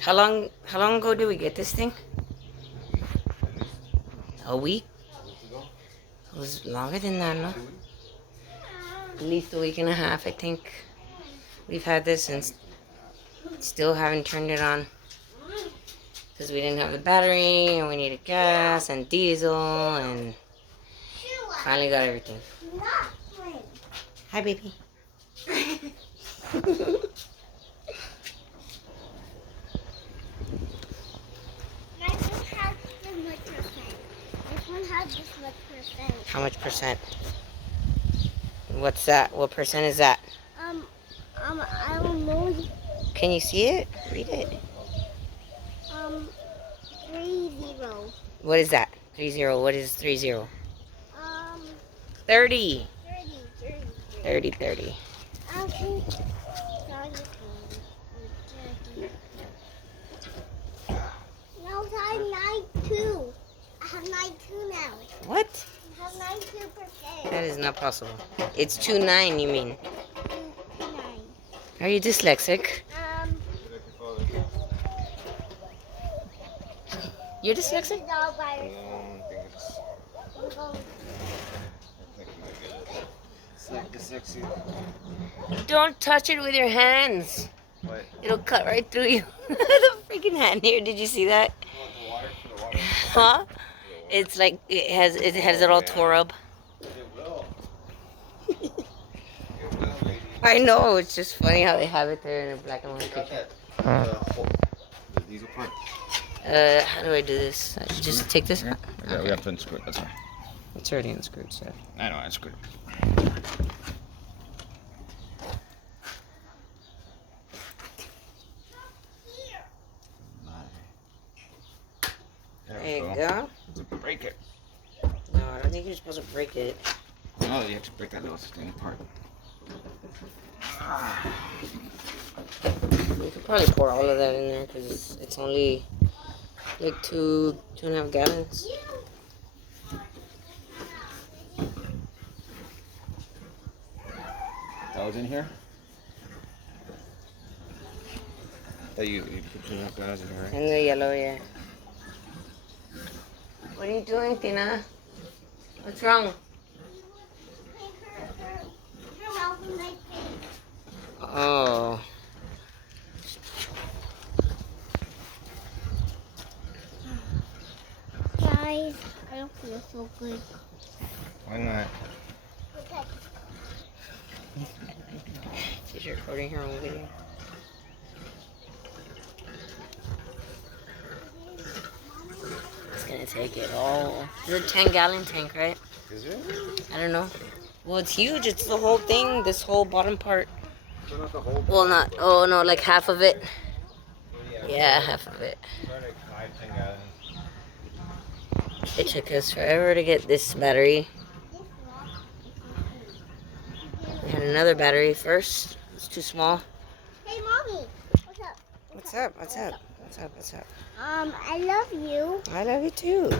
How long ago did we get this thing? A week? It was longer than that, no? At least a week and a half, I think. We've had this and still haven't turned it on. Because we didn't have the battery, and we needed gas, and diesel, and finally got everything. Hi, baby. How much percent? What's that? What percent is that? I don't know. Can you see it? Read it. 30. What is that? 30. What is 30? 30. 30. Okay. No, I have 92. I have 92 now. What? I have 92%. That is not possible. It's 2.9, you mean? 29. Are you dyslexic? You're dyslexic? All by yourself. Don't touch it with your hands. What? It'll cut right through you. The freaking hand here. Did you see that? Huh? It's like it has it all tore up. I know. It's just funny how they have it there in a black and white picture. The diesel part? How do I do this? I just take this out? Yeah, we have to unscrew it. That's fine. It's already unscrewed, so. I know, I unscrewed it. There you go. Break it. No, I don't think you're supposed to break it. No, you have to break that little thing apart. You could probably pour all of that in there because it's only like 2.5 gallons. That was in here? That you put 2.5 gallons in here, right? And the yellow, yeah. What are you doing, Tina? What's wrong? Oh. Guys, I don't feel so good. Why not? She's recording her own video. It's gonna take it all. It's a 10-gallon tank, right? Is it? I don't know. Well, it's huge. It's the whole thing. This whole bottom part. So not the whole. Well, not. Oh no, like half of it. Yeah, half of it. Like 5-10 gallons. It took us forever to get this battery. We had another battery first. It's too small. Hey, Mommy. What's up? What's up? What's up? What's up? What's up? I love you. I love you too.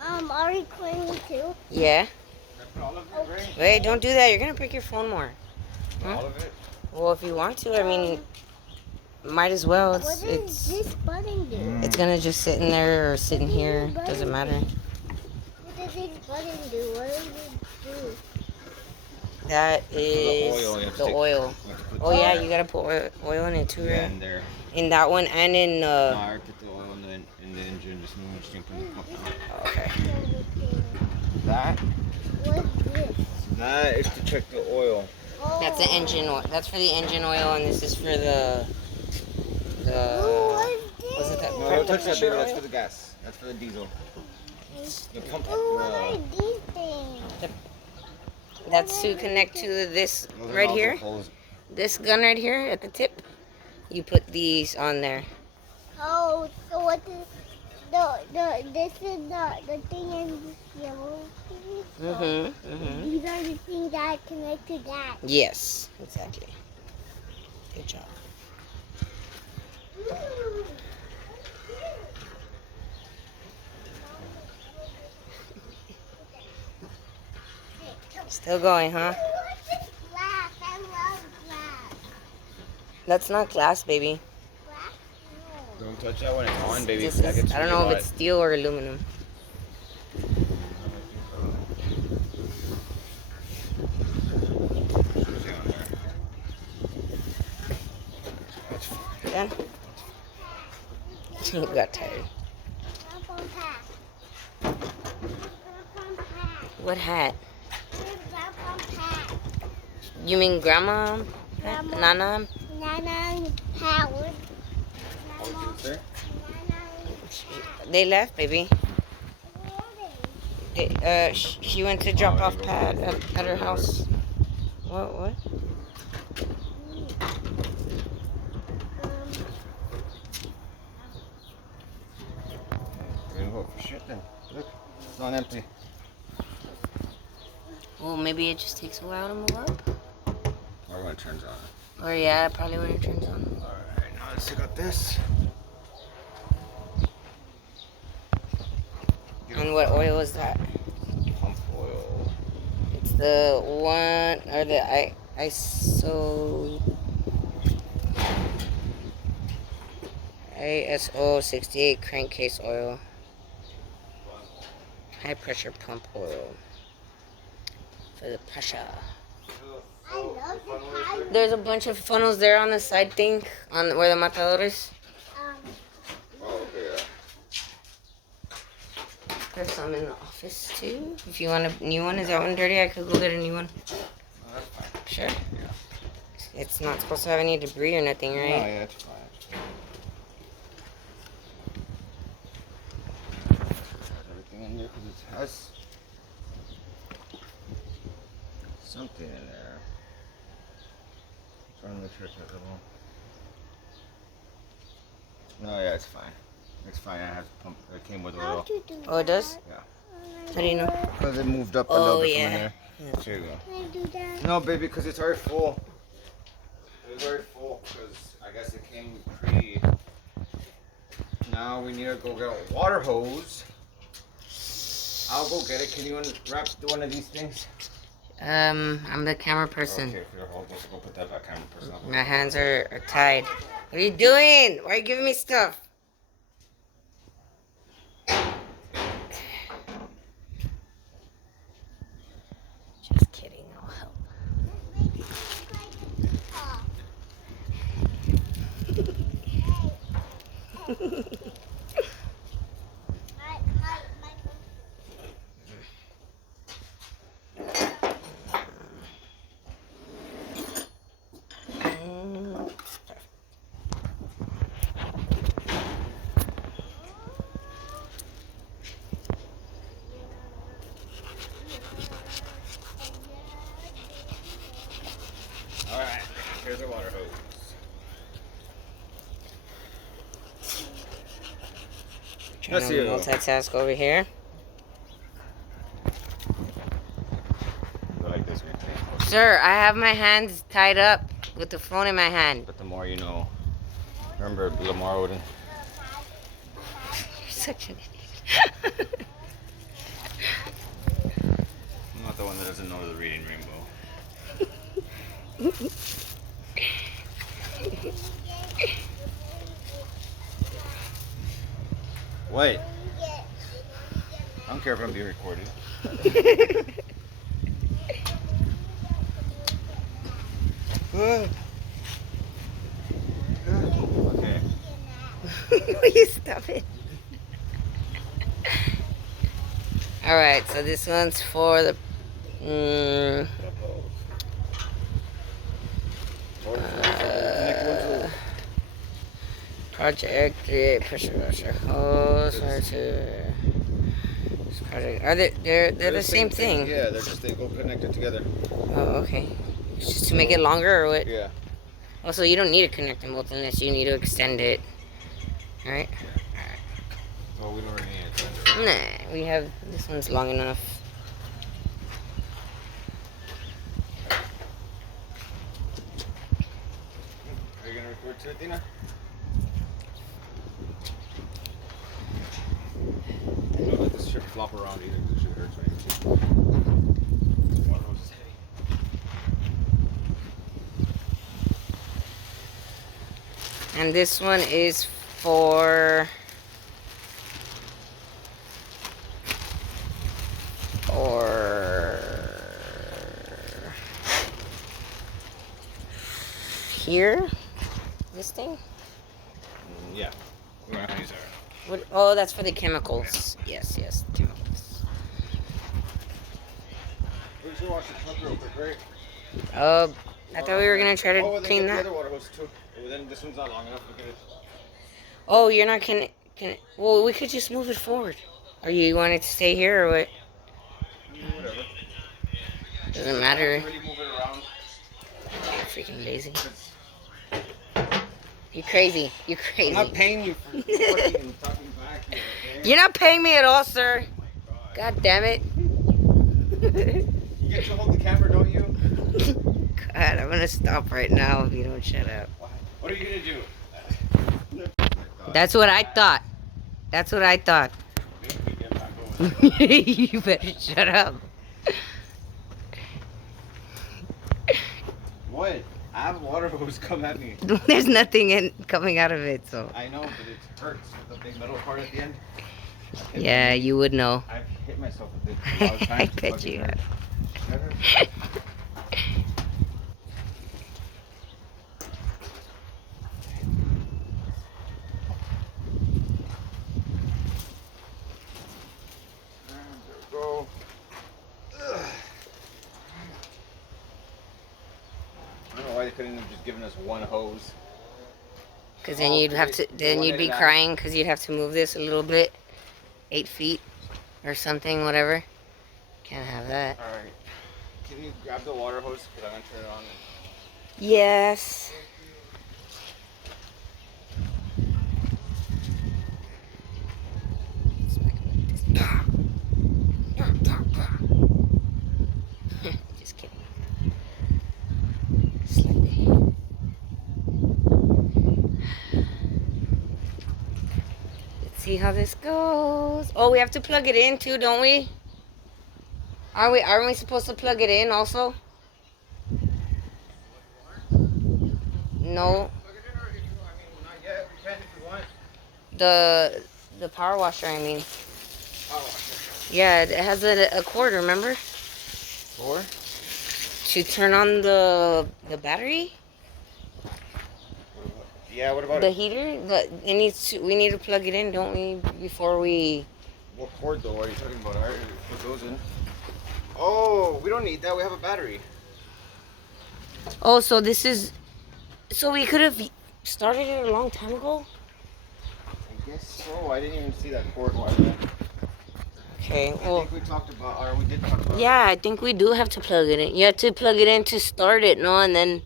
Are you recording me too? Yeah. All of it, right? Wait, don't do that. You're gonna break your phone more. Huh? All of it? Well, if you want to, I mean, might as well. What does this button do? It's gonna just sit in there or sit in here. Doesn't matter. What does this button do? What does it do? That is oil, you have to the take- oil. You have to put Oh the- yeah, you gotta put oil in it too, Yeah, right? in there. In that one and in No, I already put the oil in the engine. Just move it straight from the pump out. okay. That? What's this? That is to check the oil. Oh. That's the engine oil. That's for the engine oil, and this is for the Ooh, was it that? No, don't touch that, pressure baby. That's oil? for the gas. That's for the diesel. The pump. Ooh, what are these things? That's to connect to this those are right nozzle here. holes. This gun right here at the tip. You put these on there. Oh, so what is this is the thing in yellow thing? Mm-hmm. These are the things that connect to that. Yes, exactly. Good job. Still going, huh? Glass. I love glass. That's not glass, baby. Glass? Don't Don't touch that when it's on, baby. This That is, gets I don't really know if hot. it's steel or aluminum. Done? You got tired. What hat? You mean grandma? Nana? Nana Howard. They left, baby. She went to drop off Pat at her house. What? We're gonna go for shit then. Look, it's not empty. Well, maybe it just takes a while to move up. Or when it turns on. Or yeah, probably when it turns on. Alright, now let's take out this. And what oil is that? Pump oil. It's the one, or the ISO 68 crankcase oil. High pressure pump oil. For the pressure. I love the time. There's a bunch of funnels there on the side thing, on where the matador is. Oh, okay, There's some in the office too. If you want a new one, is that one dirty? I could go get a new one. Oh, that's fine. Sure. Yeah. It's not supposed to have any debris or nothing, No, right? yeah, it's fine. Everything in there because it has something in there. Trying to make sure it has a little. No, yeah, it's fine. It's fine. It has pump. It came with How oil. to do Oh, it does? Yeah. How do you know? Because it moved up a Oh, little bit yeah. from in there. Yeah. Here you go. Can I do that? No, baby, because it's already full. It's already full because I guess it came pre. Now we need to go get a water hose. I'll go get it. Can you unwrap one of these things? I'm the camera person. Okay, here, hold on. Go put that back camera person. My hands are tied. What are you doing? Why are you giving me stuff? Just kidding. I'll help. Alright, here's a water hose. Trying Let's to see. multitask over here. Go like this, man. Sir, I have my hands tied up with the phone in my hand. But the more you know. Remember Lamar Odin? You're such an idiot. I'm not the one that doesn't know the reading rainbow. Wait. I don't care if I'm being recorded. Okay. Will you stop it? Alright, so this one's for the project create pressure washer hose or to this project. Are they're the same thing? Yeah, they go connected together. Oh, okay. It's just to make it longer or what? Yeah. Also, you don't need to connect them both unless you need to extend it. Alright? Well, we don't really need it. Nah, we have, this one's long enough. Are you gonna record too, Dina? Don't let this shit flop around either because it should hurt me. Water hose is heavy. And this one is for here, this thing. Yeah. We're gonna use our. What? Oh, that's for the chemicals. Yes, yes, chemicals. We're just gonna wash the truck real quick, right? I thought we were gonna try to Oh, well, then clean get that. the other water hose too. Well, then this one's not long enough. Look at it. Oh, you're not can. Well, we could just move it forward. Or you want it to stay here or what? Whatever. Doesn't matter. Really move it around. Freaking lazy. You crazy. You crazy. I'm not paying you for fucking talking back here, okay? You're not paying me at all, sir. God damn it. You get to hold the camera, don't you? God, I'm gonna stop right now if you don't shut up. What are you gonna do? That's what I thought. That's what I thought. You better shut up. What? I have water hose come at me. There's nothing coming out of it, so. I know, but it hurts with the big metal part at the end. Yeah, you would know. I've hit myself with it a lot of times. I bet you have. Go. I don't know why they couldn't have just given us one hose. Because then you'd have to, then you'd be crying because you'd have to move this a little bit. 8 feet or something, whatever. Can't have that. Alright. Can you grab the water hose? Because I'm going to turn it on. Yes. Just kidding. Slightly. Let's see how this goes. Oh, we have to plug it in too, don't we? Aren't we supposed to plug it in also? No. The power washer, I mean. Yeah, it has a cord, remember? Or? To turn on the battery? Yeah, what about the heater? We need to plug it in, don't we? Before we... What cord though are you talking about? Alright, put those in. Oh, we don't need that. We have a battery. Oh, so this is... So we could have started it a long time ago? I guess so. I didn't even see that cord wire. Okay, I well... think we talked about, or we did talk about Yeah, I think we do have to plug it in. You have to plug it in to start it, no? And then...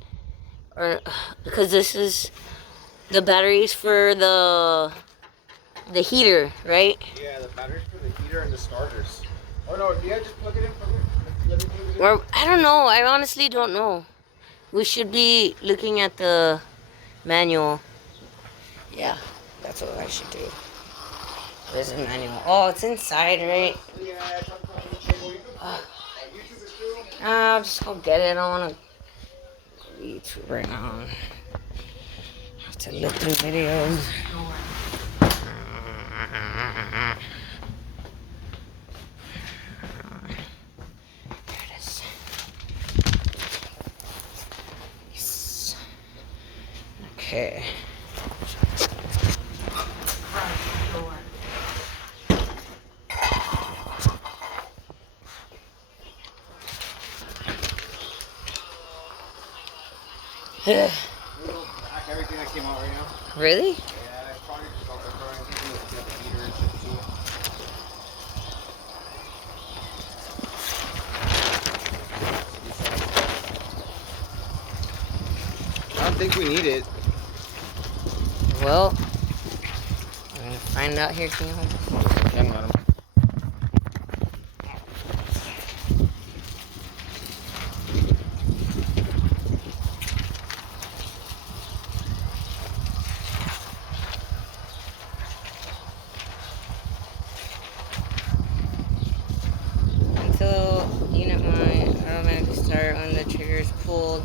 Or... Because this is... The batteries for the heater, right? Yeah, the batteries for the heater and the starters. Oh no, yeah, just plug it in from here. Let me plug it in. Or, I don't know. I honestly don't know. We should be looking at the manual. Yeah, that's what I should do. There's a manual. Oh, it's inside, right? Yeah, I talked about the table. You can YouTube it too. I'll just go get it. I don't want to YouTube right now. I have to look through videos. There it is. Yes. Okay. Back everything that came out right now. Really? Yeah, it's probably just all the current heater and shit too. I don't think we need it. Well, I'm gonna find out here. Can you hold this? Hang on. Until unit 1 automatically start when the trigger is pulled,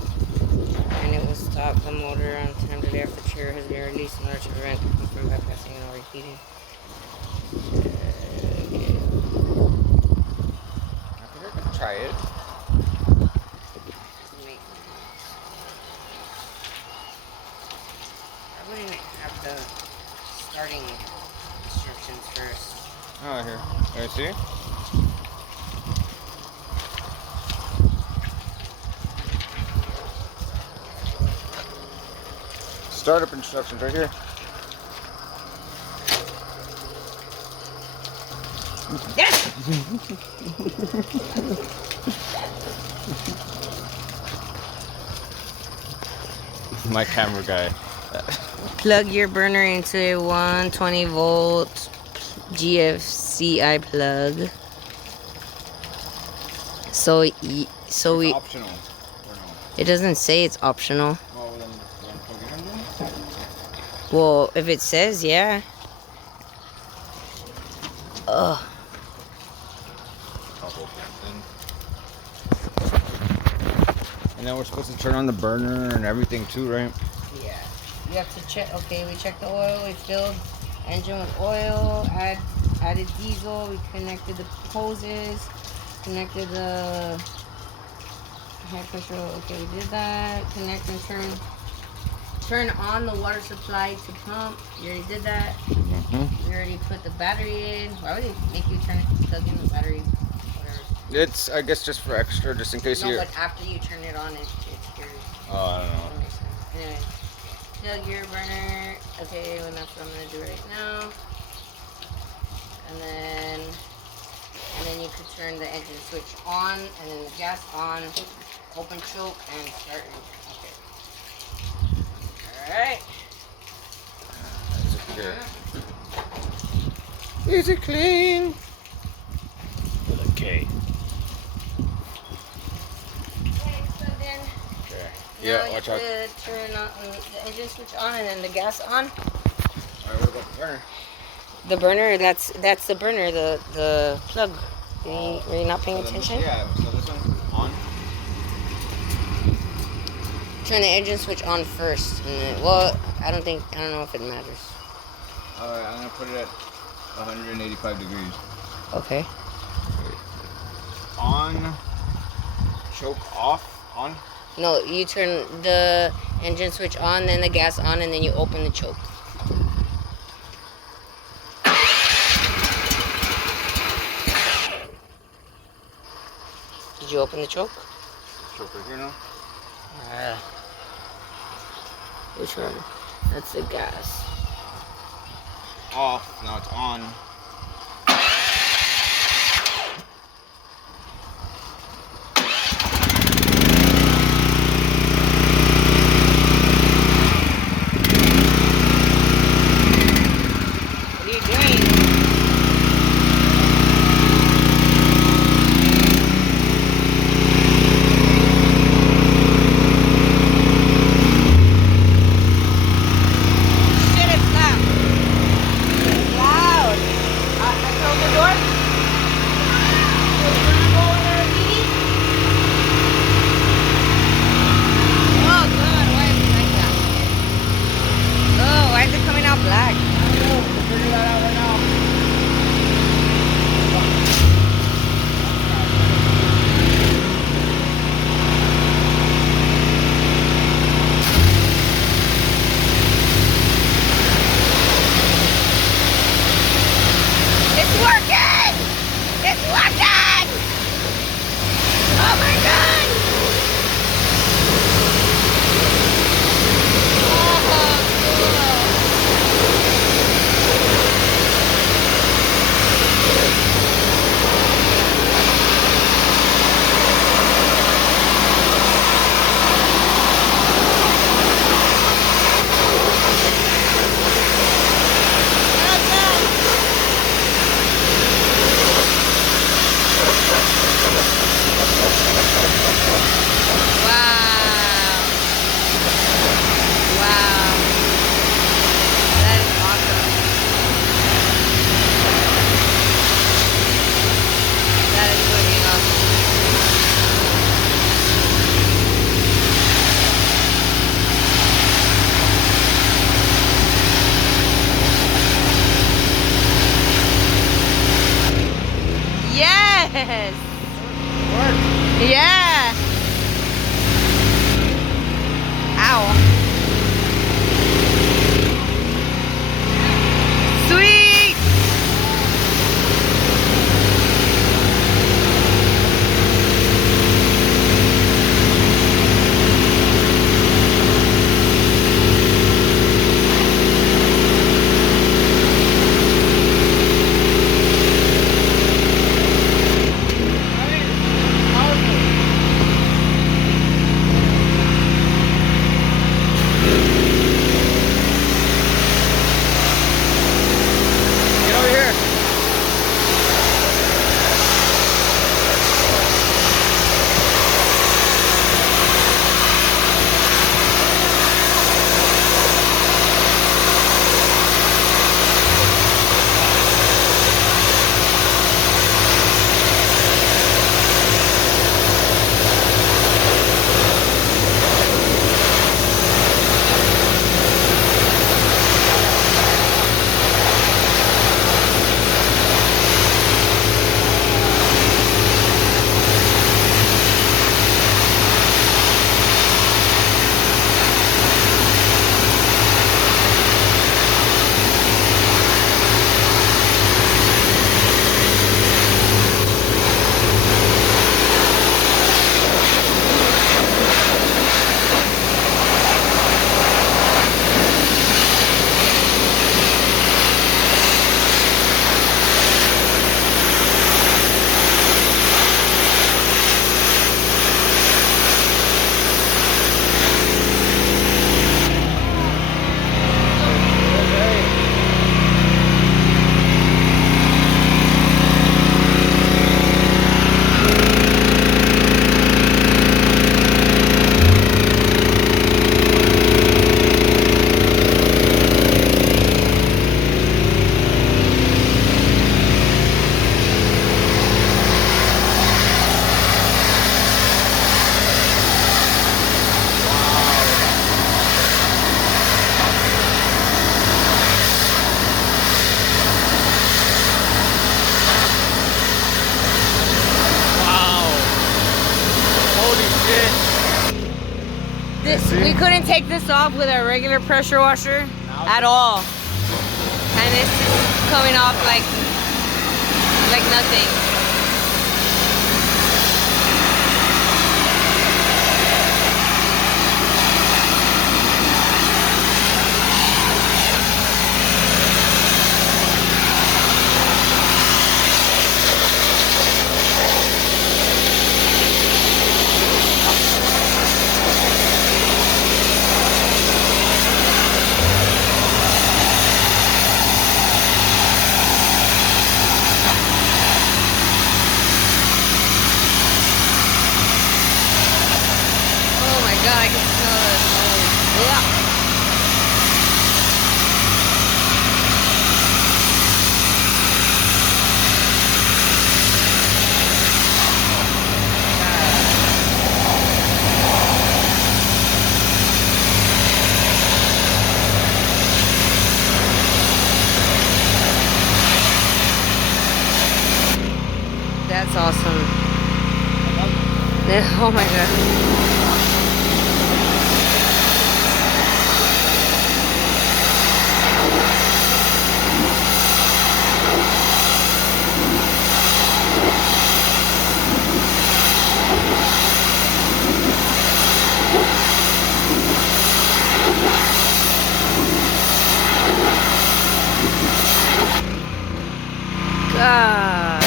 and it will stop the motor on time to the air filter has been released in order to prevent cooking from bypassing and overheating. Okay. I think I can try it. I wouldn't have the starting instructions first. Oh, here. Let me see. Startup instructions right here. Yes! My camera guy. Plug your burner into a 120 volt GFCI plug. It's optional. Or no? It doesn't say it's optional. Well, then plug it in then? Well, if it says, yeah. Ugh. And then we're supposed to turn on the burner and everything too, right? Yeah. You have to check. Okay, we checked the oil. We filled engine with oil. Added diesel. We connected the hoses. Connected the high pressure. Okay, we did that. Connect and turn on the water supply to pump. You already did that. Mm-hmm. We already put the battery in. Why would it make you plug in the battery? Whatever. It's, I guess, just for extra, just in case No, you. but after you turn it on, it's scary. Oh, I don't know. That makes sense. Anyway, plug your burner. Okay, well, that's what I'm gonna do right now. And then you could turn the engine switch on, and then the gas on, open choke, and start engine. Okay. All right. Okay. Is it clean? Okay. Okay, it's plugged in. Okay. Now Yeah, you watch have out. to turn on the engine switch on, and then the gas on. Alright, what about the burner? The burner, that's the burner, the plug. Were you not paying attention? Yeah, so this one's on. Turn the engine switch on first. And then, well, I don't know if it matters. Alright, I'm gonna put it at 185 degrees. Okay. On. Choke off. On. No, you turn the engine switch on, then the gas on, and then you open the choke. Did you open the choke? Choke right here now. Which one? That's the gas. Off. Now it's on. What are you doing? Shit, it's loud. It's loud. We couldn't take this off with our regular pressure washer at all. And it's just coming off like nothing. God, I can smell it. Oh, yeah. That's awesome. Oh my God. God.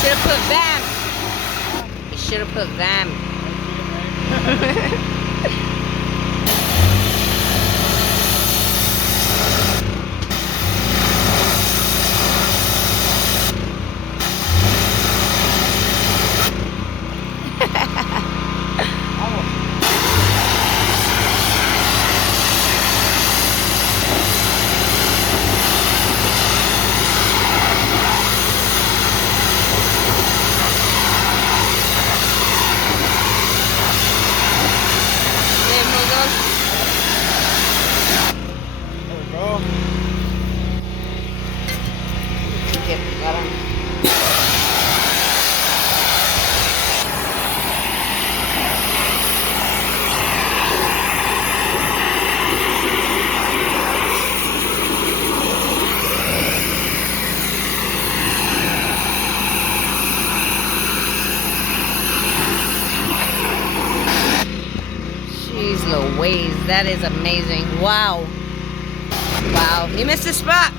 Should have put VAM. You should have put VAM. Jeez Louise, that is amazing. Wow. Wow, you missed a spot.